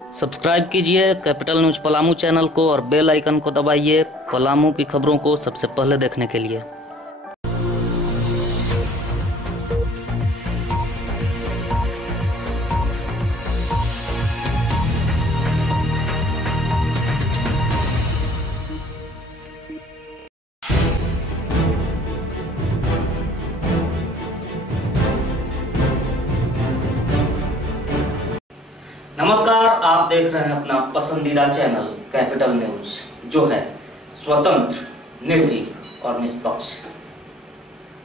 Subscribe कीजिए capital news Palamu channel को और बेल आइकन को दबाइए पलामू की खबरों को सबसे पहले देखने के लिए। नमस्कार, आप देख रहे हैं अपना पसंदीदा चैनल कैपिटल न्यूज, जो है स्वतंत्र, निर्भीक और निष्पक्ष।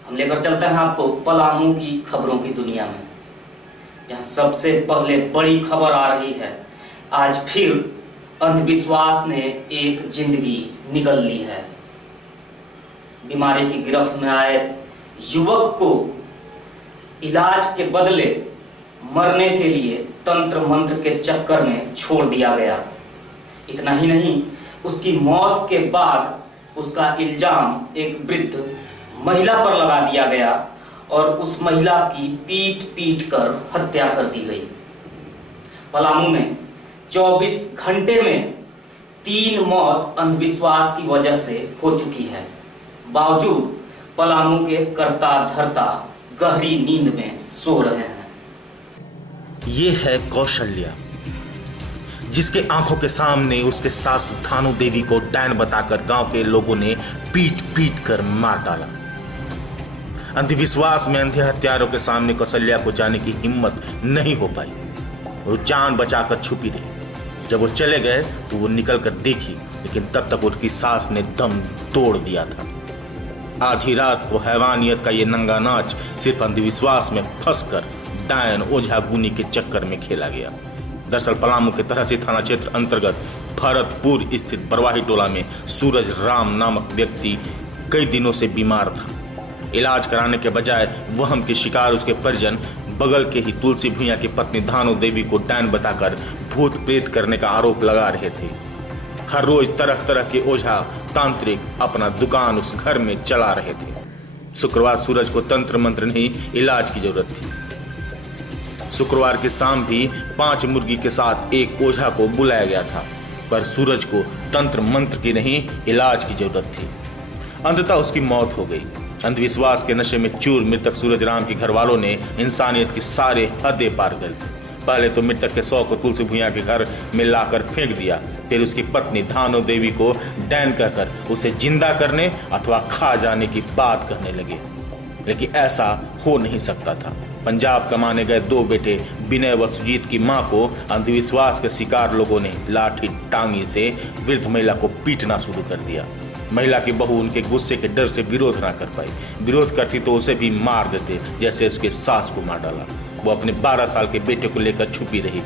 हम लेकर चलते हैं आपको पलामू की खबरों की दुनिया में, जहां सबसे पहले बड़ी खबर आ रही है। आज फिर अंधविश्वास ने एक जिंदगी निगल ली है। बीमारी की गिरफ्त में आए युवक को इलाज के बदले मरने के लिए तंत्र मंत्र के चक्कर में छोड़ दिया गया। इतना ही नहीं, उसकी मौत के बाद उसका इल्जाम एक वृद्ध महिला पर लगा दिया गया और उस महिला की पीट पीट कर हत्या कर दी गई। पलामू में 24 घंटे में 3 मौत अंधविश्वास की वजह से हो चुकी है। बावजूद पलामू के कर्ता धर्ता गहरी नींद में सो रहे हैं। ये है कौशल्या, जिसके आंखों के सामने उसके सास धानु देवी को डैन बताकर गांव के लोगों ने पीट पीट कर मार डाला। अंधविश्वास में अंधे हत्यारों के सामने कौशल्या को जाने की हिम्मत नहीं हो पाई। वो जान बचाकर छुपी रही। जब वो चले गए तो वो निकल कर देखी, लेकिन तब तक उसकी सास ने दम तोड़ दिया था। आधी रात को हैवानियत का ये नंगा नाच सिर्फ अंधविश्वास में फंसकर डायन ओझा गुनी के चक्कर में खेला गया। दरअसल पलामू के तहसील थाना क्षेत्र अंतर्गत भरतपुर स्थित बरवाही टोला में सूरज राम नामक व्यक्ति कई दिनों से बीमार था। इलाज कराने के बजाय वहम के शिकार उसके परिजन बगल के ही तुलसी भुइयां की पत्नी धानु देवी को डायन बताकर भूत प्रेत करने का आरोप लगा रहे थे। हर रोज तरह तरह के ओझा तांत्रिक अपना दुकान उस घर में चला रहे थे। शुक्रवार सूरज को तंत्र मंत्र नहीं, इलाज की जरूरत थी। शुक्रवार की शाम भी 5 मुर्गी के साथ एक ओझा को बुलाया गया था, पर सूरज को तंत्र मंत्र की नहीं, इलाज की जरूरत थी। अंततः उसकी मौत हो गई। अंधविश्वास के नशे में चूर मृतक सूरज राम के घर वालों ने इंसानियत की सारे हदें पार कर दी। पहले तो मृतक के शव को तुलसी भुइयां के घर में लाकर फेंक दिया, फिर उसकी पत्नी धानु देवी को डैन कहकर उसे जिंदा करने अथवा खा जाने की बात कहने लगे। लेकिन ऐसा हो नहीं सकता था। पंजाब कमाने गए 2 बेटे विनय व सुजीत की मां को अंधविश्वास के शिकार लोगों ने लाठी टांगी से वृद्ध महिला को पीटना शुरू कर दिया। महिला की बहू उनके गुस्से के डर से विरोध ना कर पाई। विरोध करती तो उसे भी मार देते, जैसे उसके सास को मार डाला। वो अपने 12 साल के बेटे को लेकर छुपी रही।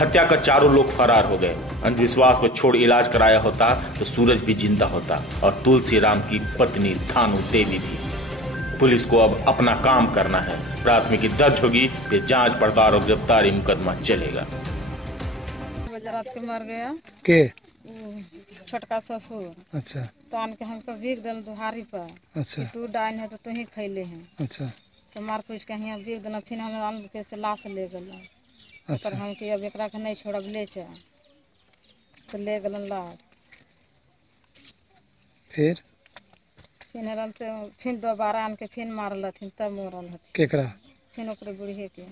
हत्या कर चारों लोग फरार हो गए। अंधविश्वास पर छोड़ इलाज कराया होता तो सूरज भी जिंदा होता और तुलसी राम की पत्नी धानु देवी भी। पुलिस को अब अपना काम करना है। प्राथमिकी दर्ज होगी, फिर जांच पड़ताल और गिरफ्तारी मुकदमा चलेगा। रात के मर गया के छोटका ससुर। अच्छा, तो आन के हमको भीग दिल दुहारी पर। अच्छा, तू डाइन है तो तू ही खैले हैं। अच्छा, तो मार पीट के यहाँ भीग दिल। फिर हम आन के से लाश ले गल। अच्छा, पर हम के अब एकरा के नहीं छोड़ब, ले जा तो ले गलन लाश। फिर हरन से फिर दोबारा आन के फिर मारल हथिन, तब मरल हथिन। केकरा फिर ओकरे बुढ़िए के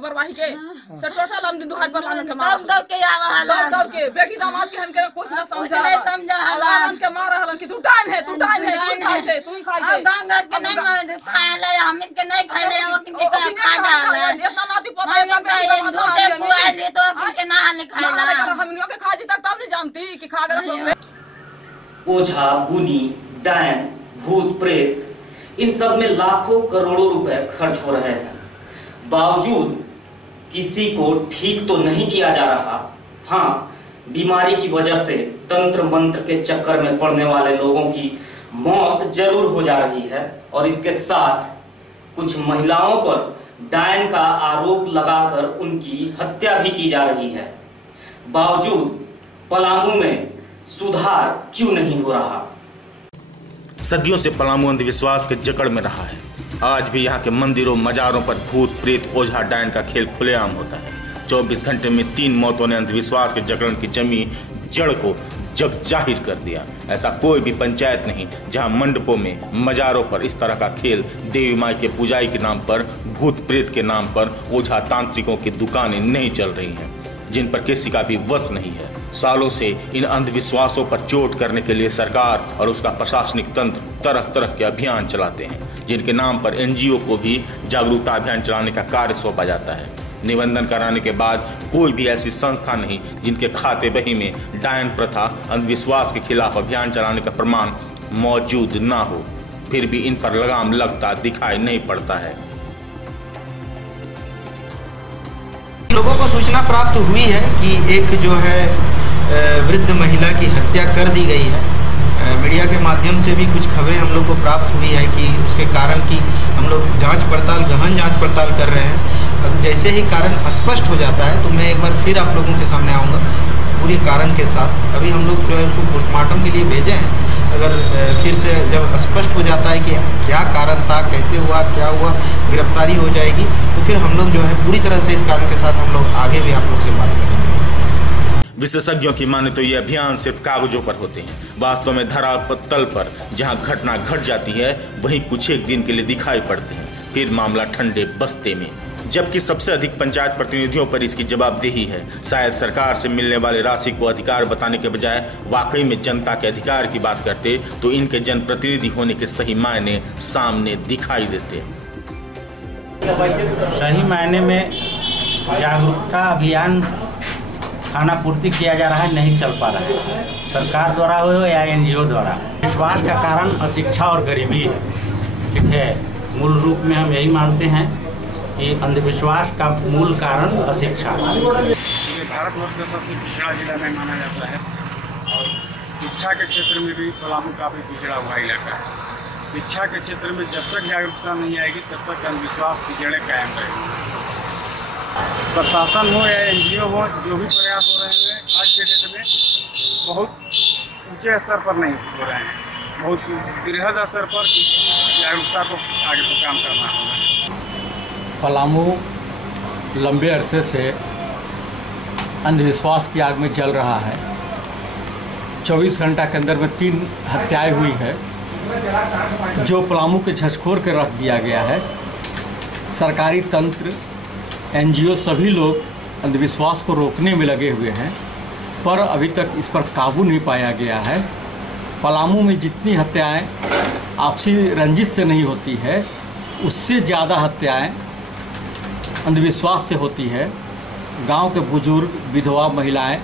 बरवाही के से टोटल हम दिन दुहार पर लान के मार दौड़ के आवा हलन, दौड़ के बेटी दामाद के हम के कुछ ना समझा नहीं समझा हलन के मार हलन कि तू डाइन है, तू डाइन है, तू खाई ले, तू ही खाई ले। गांगर के नहीं खाए ले, हम के नहीं खाए ले, वो के खा डाले। इतना नाती पता है ना, दूध के पुआ ले तो के ना ले खाए ला। हम लोग के खाजी तक तब नहीं जानती कि खा गए। ओझा गुनी, डायन, भूत प्रेत, इन सब में लाखों करोड़ों रुपए खर्च हो रहे हैं। बावजूद किसी को ठीक तो नहीं किया जा रहा। हाँ, बीमारी की वजह से तंत्र मंत्र के चक्कर में पड़ने वाले लोगों की मौत जरूर हो जा रही है और इसके साथ कुछ महिलाओं पर डायन का आरोप लगाकर उनकी हत्या भी की जा रही है। बावजूद पलामू में सुधार क्यों नहीं हो रहा? सदियों से पलामू अंधविश्वास के जकड़ में रहा है। आज भी यहाँ के मंदिरों मजारों पर भूत प्रेत ओझा डायन का खेल खुलेआम होता है। 24 घंटे में 3 मौतों ने अंधविश्वास के जकड़न की जमी जड़ को जग जाहिर कर दिया। ऐसा कोई भी पंचायत नहीं जहां मंडपों में, मजारों पर इस तरह का खेल, देवी माई के पूजाई के नाम पर, भूत प्रेत के नाम पर ओझा तांत्रिकों की दुकानें नहीं चल रही हैं, जिन पर किसी का भी वश नहीं है। सालों से इन अंधविश्वासों पर चोट करने के लिए सरकार और उसका प्रशासनिक तंत्र तरह तरह के अभियान चलाते हैं, जिनके नाम पर NGO को भी जागरूकता अभियान चलाने का कार्य सौंपा जाता है। निबंधन कराने के बाद कोई भी ऐसी संस्था नहीं जिनके खाते बही में डायन प्रथा, अंधविश्वास के खिलाफ अभियान चलाने का प्रमाण मौजूद ना हो। फिर भी इन पर लगाम लगता दिखाई नहीं पड़ता है। लोगों को सूचना प्राप्त हुई है कि एक जो है वृद्ध महिला की हत्या कर दी गई है। मीडिया के माध्यम से भी कुछ खबरें हम लोग को प्राप्त हुई है कि उसके कारण की हम लोग गहन जांच पड़ताल कर रहे हैं। जैसे ही कारण स्पष्ट हो जाता है तो मैं एक बार फिर आप लोगों के सामने आऊँगा पूरी कारण के साथ। अभी हम लोग जो है उसको पोस्टमार्टम के लिए भेजे हैं। अगर फिर से जब स्पष्ट हो जाता है कि क्या कारण था, कैसे हुआ, क्या हुआ, गिरफ्तारी हो जाएगी, तो फिर हम लोग जो है पूरी तरह से इस कारण के साथ हम लोग आगे भी आप लोग से बात करेंगे। विशेषज्ञों की माने तो ये अभियान सिर्फ कागजों पर होते हैं। वास्तव में धरातल पर जहां घटना घट जाती है वहीं कुछ एक दिन के लिए दिखाई पड़ते हैं, फिर मामला ठंडे बस्ते में। जबकि सबसे अधिक पंचायत प्रतिनिधियों पर इसकी जवाबदेही है। शायद सरकार से मिलने वाली राशि को अधिकार बताने के बजाय वाकई में जनता के अधिकार की बात करते तो इनके जनप्रतिनिधि होने के सही मायने सामने दिखाई देते। सही मायने में जागरूकता अभियान खानापूर्ति किया जा रहा है, नहीं चल पा रहा है, सरकार द्वारा हो या NGO द्वारा। विश्वास का कारण अशिक्षा और गरीबी है। ठीक है, मूल रूप में हम यही मानते हैं कि अंधविश्वास का मूल कारण अशिक्षा। भारतवर्ष का सबसे पिछड़ा जिला में माना जाता है और शिक्षा के क्षेत्र में भी पलामू काफ़ी पिछड़ा हुआ इलाका है। शिक्षा के क्षेत्र में जब तक जागरूकता नहीं आएगी तब तक अंधविश्वास की जड़ें कायम रहेंगी। प्रशासन हो या NGO हो, जो भी प्रयास हो रहे हैं आज के डेट में बहुत ऊंचे स्तर पर नहीं हो रहे हैं, बहुत बृहद स्तर पर इस जागरूकता को आगे को काम करना होगा। पलामू लंबे अरसे से अंधविश्वास की आग में जल रहा है। 24 घंटा के अंदर में 3 हत्याएं हुई है, जो पलामू के झकझोर के रख दिया गया है। सरकारी तंत्र, NGO सभी लोग अंधविश्वास को रोकने में लगे हुए हैं, पर अभी तक इस पर काबू नहीं पाया गया है। पलामू में जितनी हत्याएं आपसी रंजिश से नहीं होती है, उससे ज़्यादा हत्याएं अंधविश्वास से होती है। गांव के बुजुर्ग, विधवा महिलाएं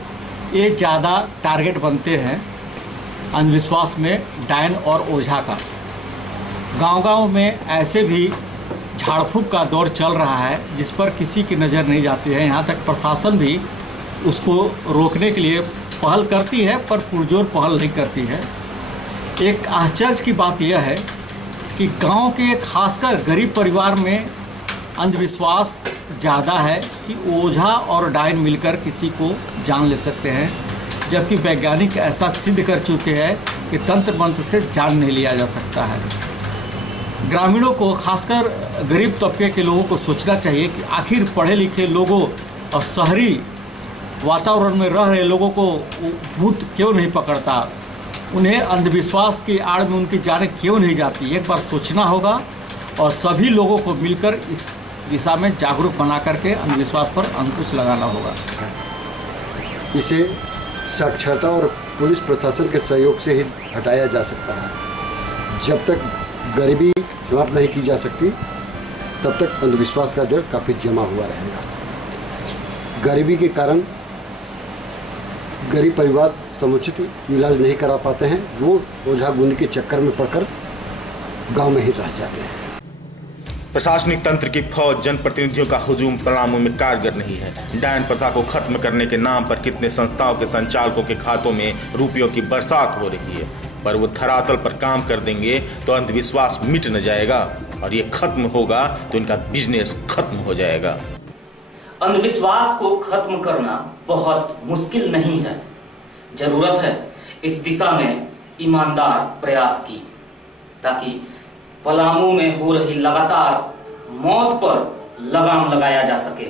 ये ज़्यादा टारगेट बनते हैं अंधविश्वास में, डायन और ओझा का। गांव-गांव में ऐसे भी झाड़ फूक का दौर चल रहा है जिस पर किसी की नज़र नहीं जाती है। यहाँ तक प्रशासन भी उसको रोकने के लिए पहल करती है, पर पुरजोर पहल नहीं करती है। एक आश्चर्य की बात यह है कि गांव के खासकर गरीब परिवार में अंधविश्वास ज़्यादा है कि ओझा और डायन मिलकर किसी को जान ले सकते हैं, जबकि वैज्ञानिक ऐसा सिद्ध कर चुके हैं कि तंत्र मंत्र से जान नहीं लिया जा सकता है। ग्रामीणों को, खासकर गरीब तबके के लोगों को सोचना चाहिए कि आखिर पढ़े लिखे लोगों और शहरी वातावरण में रह रहे लोगों को भूत क्यों नहीं पकड़ता, उन्हें अंधविश्वास की आड़ में उनकी जानें क्यों नहीं जाती। एक बार सोचना होगा और सभी लोगों को मिलकर इस दिशा में जागरूक बना करके अंधविश्वास पर अंकुश लगाना होगा। इसे साक्षरता और पुलिस प्रशासन के सहयोग से ही हटाया जा सकता है। जब तक गरीबी समाप्त नहीं की जा सकती तब तक अंधविश्वास का जड़ काफ़ी जमा हुआ रहेगा। गरीबी के कारण गरीब परिवार समुचित इलाज नहीं करा पाते हैं, वो ओझा गुनी के चक्कर में पड़कर गांव में ही रह जाते हैं। प्रशासनिक तंत्र की फौज जनप्रतिनिधियों का हुजूम पलामू में कारगर नहीं है। डायन प्रथा को खत्म करने के नाम पर कितने संस्थाओं के संचालकों के खातों में रुपयों की बरसात हो रही है, पर वो धरातल पर काम कर देंगे तो अंधविश्वास मिट न जाएगा, और ये खत्म होगा तो इनका बिजनेस खत्म हो जाएगा। अंधविश्वास को खत्म करना बहुत मुश्किल नहीं है, जरूरत है इस दिशा में ईमानदार प्रयास की, ताकि पलामू में हो रही लगातार मौत पर लगाम लगाया जा सके।